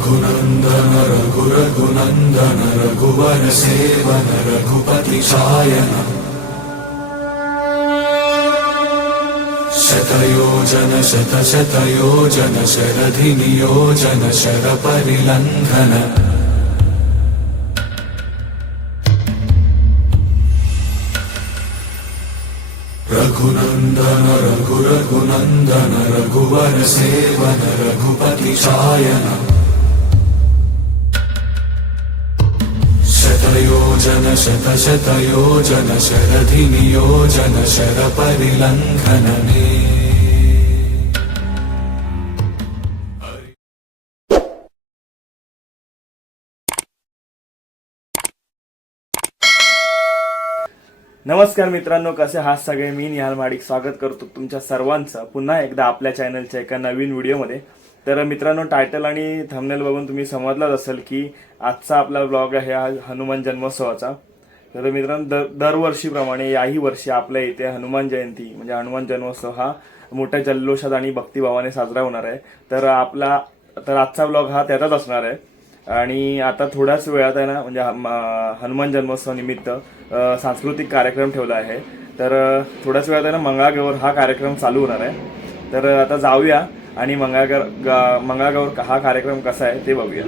रघुनंदन रघुरघुनंदन रघुवर सेवन रघुपति शायन शतयोजन शतशतयोजन शरधिनियोजन शरपरिलंघन रघुनंदन रघुरघुनंदन रघुवर सेवन रघुपति शायन शतयोजन शतशतयोजन शरधिनियोजन शरपरिलंघनने। नमस्कार मित्रांनो, कसे आहात सगळे? मी निहाल माडिक स्वागत करतो तुमच्या सर्वांचं पुन्हा एकदा आपल्या चॅनलच्या एका नवीन व्हिडिओमध्ये। तर मित्रांनो, टायटल आणि थंबनेल बघून तुम्ही समजलाच असेल की आजचा आपला ब्लॉग आहे हा हनुमान जन्मोत्सवाचा। तर मित्रांनो, दरवर्षीप्रमाणे याही वर्षी आपल्या इथे हनुमान जयंती म्हणजे हनुमान जन्मोत्सव हा मोठ्या जल्लोषात आणि भक्तिभावाने साजरा होणार आहे। तर आजचा ब्लॉग हा त्याचाच असणार आहे। आणि आता थोड्याच वेळात आहे ना, म्हणजे हनुमान जन्मोत्सव निमित्त सांस्कृतिक कार्यक्रम ठेवला आहे। तर थोड्याच वेळात आहे ना मंगळागौर हा कार्यक्रम चालू होणार आहे। तर आता जाऊया आणि मंगळागौर हा कार्यक्रम कसा आहे ते बघूया।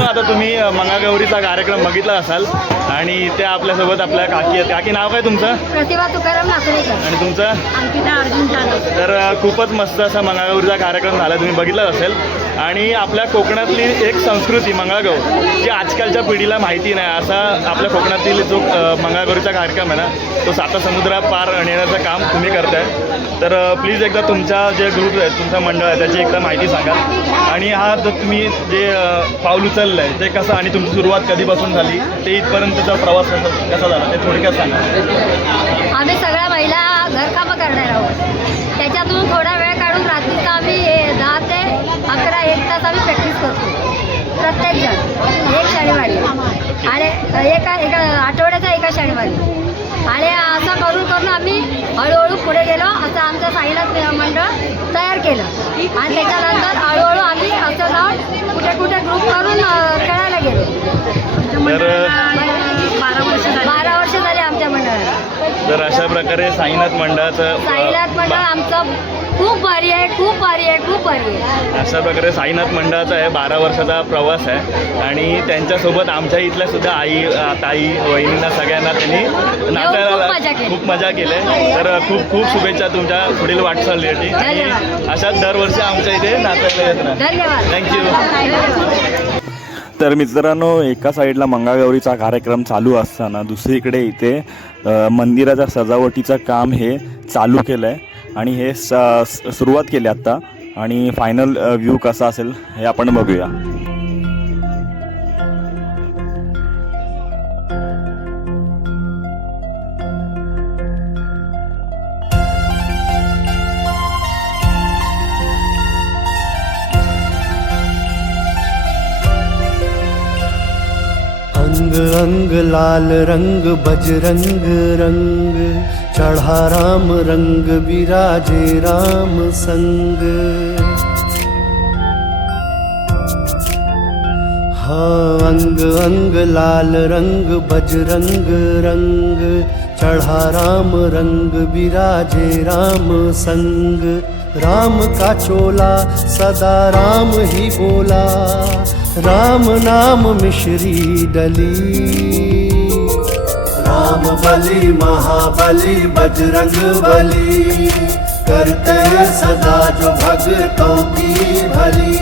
आता तुम्ही मंगळागौरीचा कार्यक्रम बघितला असाल आणि ते आपल्यासोबत आपल्या काकी आहेत। काकी, नाव काय तुमचं? प्रतिभा तुकाराम नाकरेकर। आणि तुमचं? अंकिता अर्जुन जाधव। तर खूपच मस्त असा मंगळागौरीचा कार्यक्रम झाला, तुम्ही बघितलाच असेल। आणि आपल्या कोकणातली एक संस्कृती मंगळागौर जी आजकालच्या पिढीला माहिती नाही, असा आपल्या कोकणातील जो मंगळागौरीचा कार्यक्रम आहे ना, तो साता समुद्रा पार नेण्याचं काम तुम्ही करताय। तर प्लीज एकदा तुमचा जे ग्रुप आहे, तुमचा मंडळ आहे, त्याची एकदा माहिती सांगा। आणि हा जो तुम्ही जे पाऊल उचललं आहे ते कसं आणि तुमची सुरुवात कधीपासून झाली, ते इथपर्यंतचा प्रवास कसा झाला ते थोडक्यात सांगा। आम्ही सगळ्या महिला घरकामं करणार आहोत, त्याच्यातून थोडा वेळ काढून रात्रीचा आम्ही 10 ते 11 1 तास आम्ही प्रॅक्टिस करतो प्रत्येकजण, एक शनिवारी आणि एका आठवड्याचा एका शनिवारी। आणि असं करून आम्ही हळूहळू पुढे गेलो। असं आमचं साईनाथ मंडळ तयार केलं आणि त्याच्यानंतर हळूहळू आम्ही असं जाऊन कुठे ग्रुप करून खेळायला गेलो। 12 वर्ष झाले आमच्या मंडळाला। तर अशा प्रकारे साईनाथ मंडळ आमचं खूप भारी आहे, खूप भारी आहे, खूप भारी आहे। अशा प्रकारे साईनाथ मंडळाचा आहे 12 वर्षाचा प्रवास आहे। आणि त्यांच्यासोबत आमच्या इथल्या सुद्धा आई, ताई, वहिनींना सगळ्यांना त्यांनी नाचायला खूप मजा केली। तर खूप खूप शुभेच्छा तुमच्या पुढील वाटचालीसाठी। अशाच दरवर्षी आमच्या इथे नाचायला येत ना। धन्यवाद, थँक्यू। तर मित्रांनो, एका साईडला मंगळागौरीचा कार्यक्रम चालू असताना दुसरीकडे इथे मंदिराच्या सजावटीचं काम हे चालू केलं आहे आणि हे सुरुवात केली आत्ता। आणि फायनल व्ह्यू कसा असेल हे आपण बघूया। अंग अंग लाल रंग बजरंग रंग, चढ़ा राम रंग विराजे राम संग। हाँ अंग अंग लाल रंग बजरंग रंग, चढ़ा राम रंग विराजे राम संग। राम का चोला सदा राम ही बोला, राम नाम मिश्री डली। राम बलि महाबली बजरंग बली, करते सदा जो भक्तों की भली।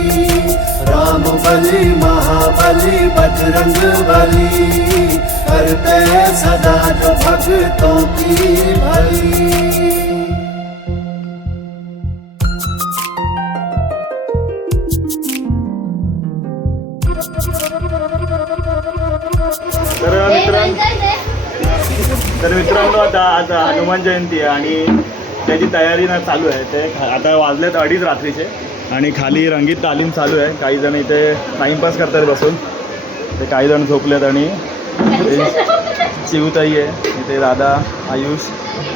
राम बलि महाबली बजरंग बली, करते सदा जो भक्तों की भली। तर मित्रांनो आता आज हनुमान जयंती आहे आणि त्याची तयारी ना चालू आहे। ते आता वाजलेत 2:30 रात्रीचे आणि खाली रंगीत तालीम चालू आहे। काही जण इथे टाईमपास करतात बसून, ते काही जण झोपलेत आणि शिवताई आहे इथे, दादा आयुष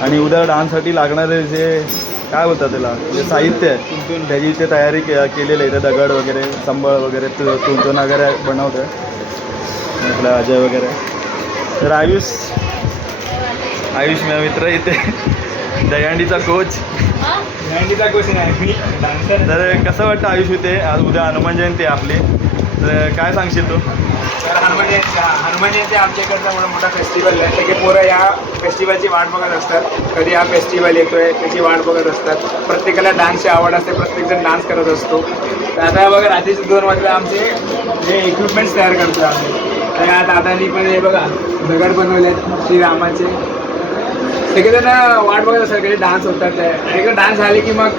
आणि उद्या डान्ससाठी लागणारे जे काय बोलतात त्याला जे साहित्य आहे त्याची इथे तयारी केलेली आहे। इथे दगड वगैरे संबळ वगैरे तुंतून वगैरे बनवतं आपला अजय वगैरे। तर आयुष माझा मित्र इथे दहीहंडीचा कोच नाही मी डान्सर। तर कसं वाटतं आयुष इथे आज उद्या हनुमान जयंती आहे आपली, तर काय सांगशील तू? तर हनुमान जयंती आमच्याकडचा मोठा फेस्टिवल आहे। सगळे पोरं या फेस्टिवलची वाट बघत असतात, कधी हा फेस्टिवल येतोय त्याची वाट बघत असतात। प्रत्येकाला डान्सची आवड असते, प्रत्येकजण डान्स करत असतो। तर आता बघा रात्रीचे 2 वाजता आमचे जे इक्विपमेंट्स तयार करतो आम्ही, तर या दादांनी पण हे बघा दगड बनवलेत श्रीरामाचे। सगळेजण वाट बघत असतात कधी डान्स होतात, एकदा डान्स झाले की मग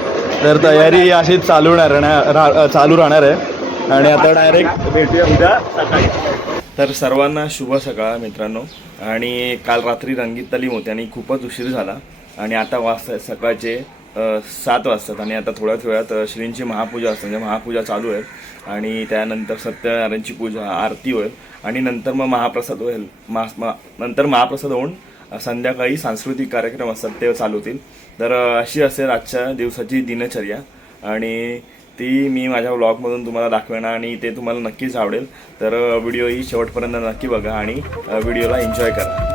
तर तयारी अशीच चालू राहणार आहे आणि आता डायरेक्ट भेटूया उद्या सकाळी। तर सर्वांना शुभ सकाळ मित्रांनो। आणि काल रात्री रंगीत तालीम होती आणि खूपच उशीर झाला आणि आता वाजता सकाळचे 7 वाजतात आणि आता थोड्याच वेळात श्रींची महापूजा असते, म्हणजे महापूजा चालू आहे आणि त्यानंतर सत्यनारायणची पूजा आरती होईल आणि नंतर मग महाप्रसाद होईल। नंतर महाप्रसाद होऊन संध्याकाळी सांस्कृतिक कार्यक्रम असतात ते चालू होतील। तर अशी असेल आजच्या दिवसाची दिनचर्या आणि ती मी माझ्या व्लॉगमधून तुम्हाला दाखवेन आणि ते तुम्हाला नक्कीच आवडेल। तर व्हिडिओ ही शेवटपर्यंत नक्की बघा आणि व्हिडिओला एन्जॉय करा।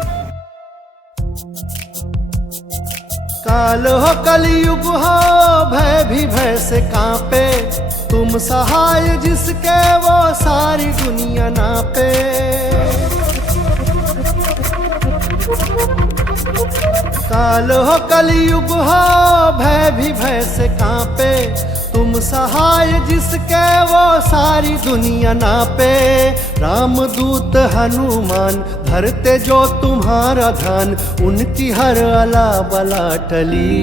काल हो कलयुग हो भय भी भय से कांपे, तुम सहाय जिसके वो सारी दुनिया नापे। काल हो कलयुग हो भय भी भय से कांपे, तुम सहाय जिसके वो सारी दुनिया नापे। रामदूत हनुमान धरते जो तुम्हारा ध्यान, उनकी हर अला बला टली।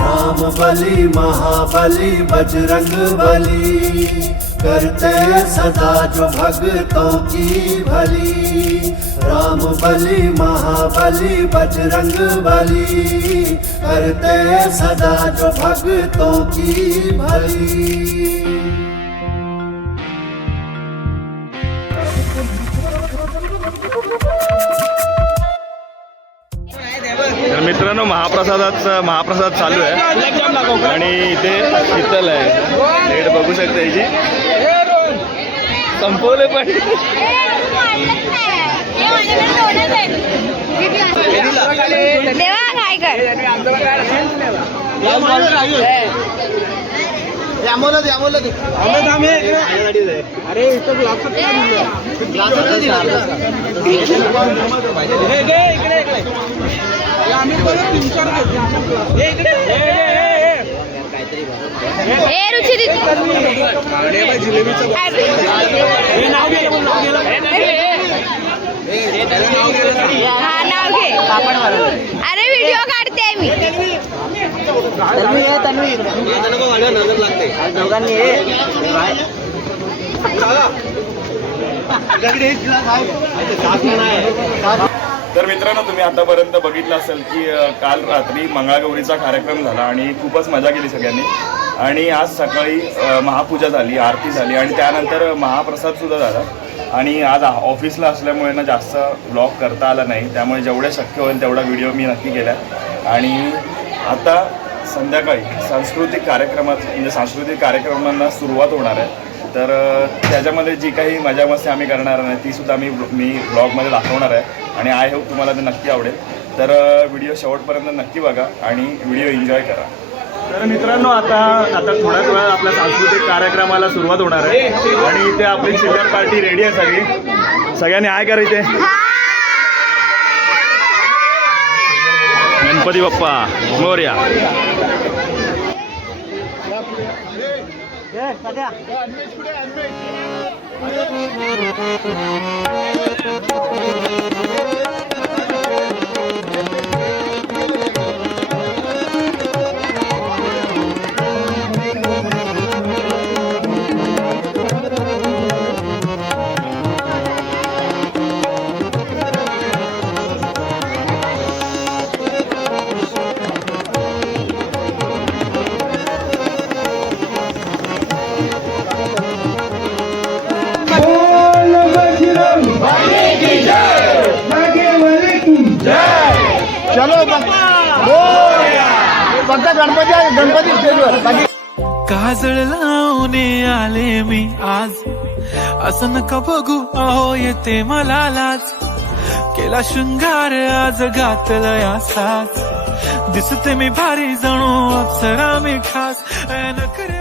राम बलि महाबली बजरंग बली, करते सदा जो भक्तों की भली। राम बलि महाबली बजरंग बली, करते सदा जो भक्तों की भली। तर मित्रांनो महाप्रसाद चालू आहे आणि इथे शीतल आहे, रेट बघू शकता याची संपवले पण देवा काय कर अरे इथं नाव घे अरे व्हिडिओ काढते मी तर मित्रांनो तुम्ही आतापर्यंत बघितलं असेल की काल रात्री मंगळागौरीचा कार्यक्रम झाला आणि खूपच मजा केली सगळ्यांनी आणि आज सकाळी महापूजा झाली, आरती झाली आणि त्यानंतर महाप्रसाद सुद्धा झाला आणि आज ऑफिसला असल्यामुळे ना जास्त ब्लॉग करता आला नाही, त्यामुळे जेवढे शक्य होईल तेवढा व्हिडिओ मी नक्की केला. आणि आता संध्याकाळी सांस्कृतिक कार्यक्रमांना सुरुवात होणार आहे. तर त्याच्यामध्ये जी काही मजा मस्ती आम्ही करणार आहे तीसुद्धा मी ब्लॉगमध्ये दाखवणार आहे आणि आय होप तुम्हाला ते नक्की आवडेल. तर व्हिडिओ शेवटपर्यंत नक्की बघा आणि व्हिडिओ एन्जॉय करा. तर मित्रांनो आता थोड्याच वेळात आपल्या सांस्कृतिक कार्यक्रमाला सुरुवात होणार आहे आणि इथे आपली चिल्लर पार्टी रेडी आहे सगळी. सगळ्यांनी आय करा इथे. गणपती बाप्पा मोरया. काजळ लावणे आले मी आज, असं नका बघू अहो येते मला लाज. केला शृंगार आज घातलं या साज, दिसते मी भारी जणू अप्सरा मी खास. नखरे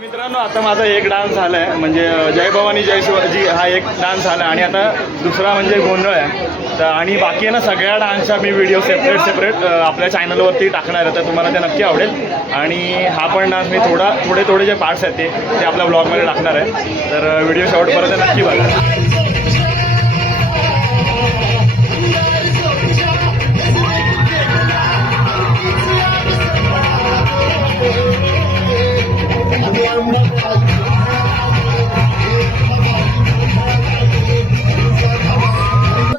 मित्रांनो आता माझा एक डान्स झाला आहे, म्हणजे जय भवानी जय शिवाजी हा एक डान्स झाला आणि आता दुसरा म्हणजे गोंधळ आहे. तर आणि बाकी आहे ना सगळ्या डान्सचा मी व्हिडिओ सेपरेट आपल्या चॅनलवरती टाकणार आहे, तर तुम्हाला ते नक्की आवडेल. आणि हा पण डान्स मी थोडे जे पार्ट्स आहेत ते आपल्या ब्लॉगमध्ये टाकणार आहे. तर व्हिडिओ शेवटपर्यंत नक्की बघा.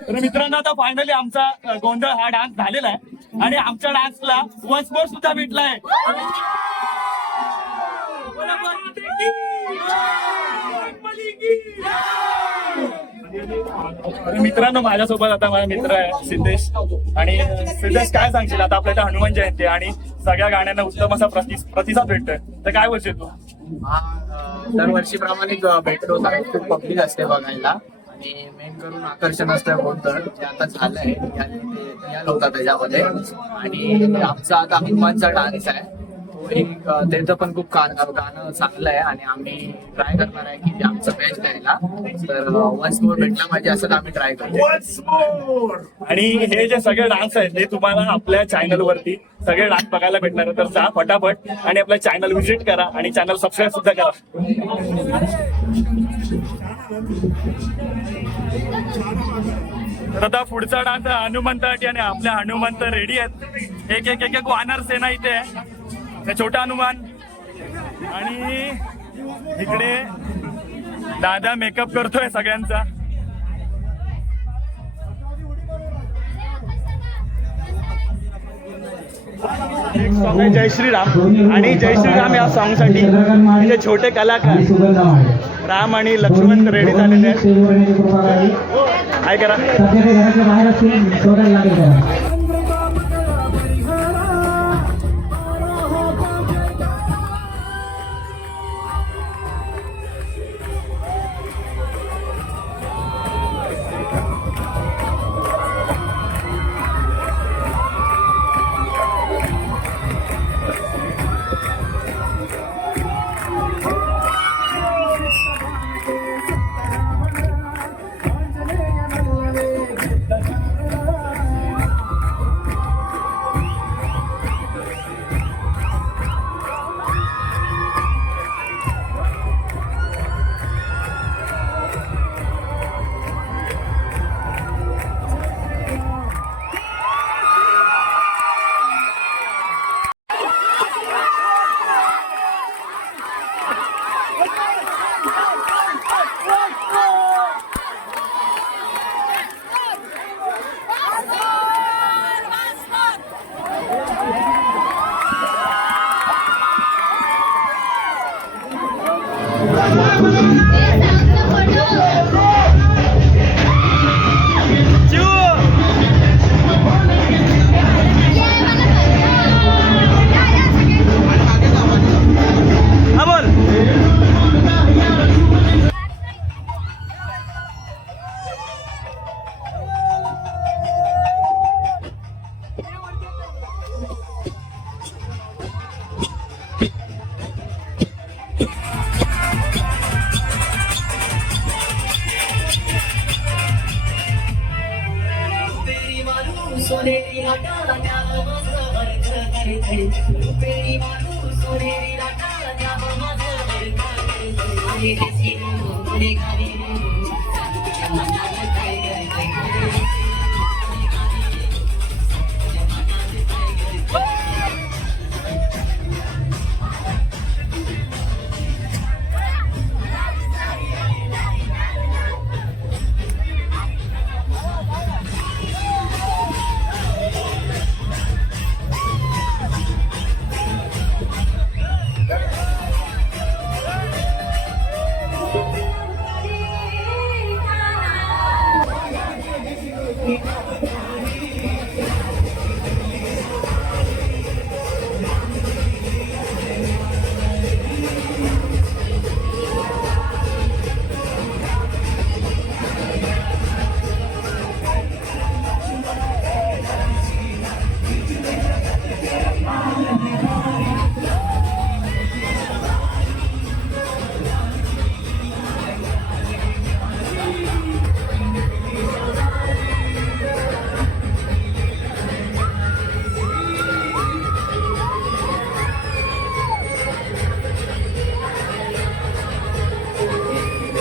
तर मित्रांनो आता फायनली आमचा गोंधळ हा डान्स झालेला आहे आणि आमच्या डान्सला वन्समोर सुद्धा भेटलाय. मित्रांनो माझ्यासोबत आता माझा मित्र आहे सिद्धेश. आणि सिद्धेश काय सांगशील, आता आपल्या इथे हनुमान जयंती आणि सगळ्या गाण्यांना उत्तम असा प्रतिसाद भेटतोय, तर काय बोलशील तू? दरवर्षीप्रमाणे भेटतो, खूप पब्लिक असते बघायला आणि मेन करून आकर्षण असतं गोंधळ जे आता झालंय रिअल होता त्याच्यामध्ये. आणि आमचा आता हनुमानचा डान्स आहे तो एक त्याचं पण खूप गाणं चांगलं आहे आणि आम्ही ट्राय करणार आहे की आमचं बेस्ट द्यायला. तर वन्स मोर भेटला पाहिजे असं आम्ही ट्राय करतो. आणि हे जे सगळे डान्स आहेत ते तुम्हाला आपल्या चॅनलवरती सगळे डान्स बघायला भेटणार आहे. तर जा फटाफट आणि आपलं चॅनल व्हिजिट करा आणि चॅनल सबस्क्राईब सुद्धा करा. तर आता पुढचा डान्स हनुमंतासाठी आणि आपल्या हनुमंत रेडी आहेत. एक वानर सेना इथे आहे, ते छोटा हनुमान आणि इकडे दादा मेकअप करतोय सगळ्यांचा. एक सॉन्ग आहे जय श्रीराम आणि जय श्रीराम या सॉन्ग साठी म्हणजे छोटे कलाकार राम आणि लक्ष्मण रेडी झालेले आहेत. काय करा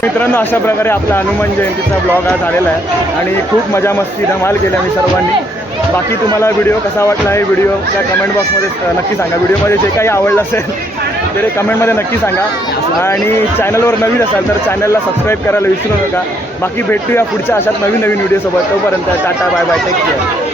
मित्रांनो, अशा प्रकारे आपला हनुमान जयंतीचा ब्लॉग आज आलेला आहे आणि खूप मजा मस्ती धमाल केली आम्ही सर्वांनी. बाकी तुम्हाला व्हिडिओ कसा वाटला आहे व्हिडिओच्या कमेंट बॉक्समध्ये नक्की सांगा. व्हिडिओमध्ये जे काही आवडलं असेल ते कमेंटमध्ये नक्की सांगा आणि चॅनलवर नवीन असाल तर चॅनलला सबस्क्राईब करायला विसरू नका. बाकी भेटूया पुढच्या अशाच नवीन व्हिडिओसोबत. तोपर्यंत tata bye bye, take care.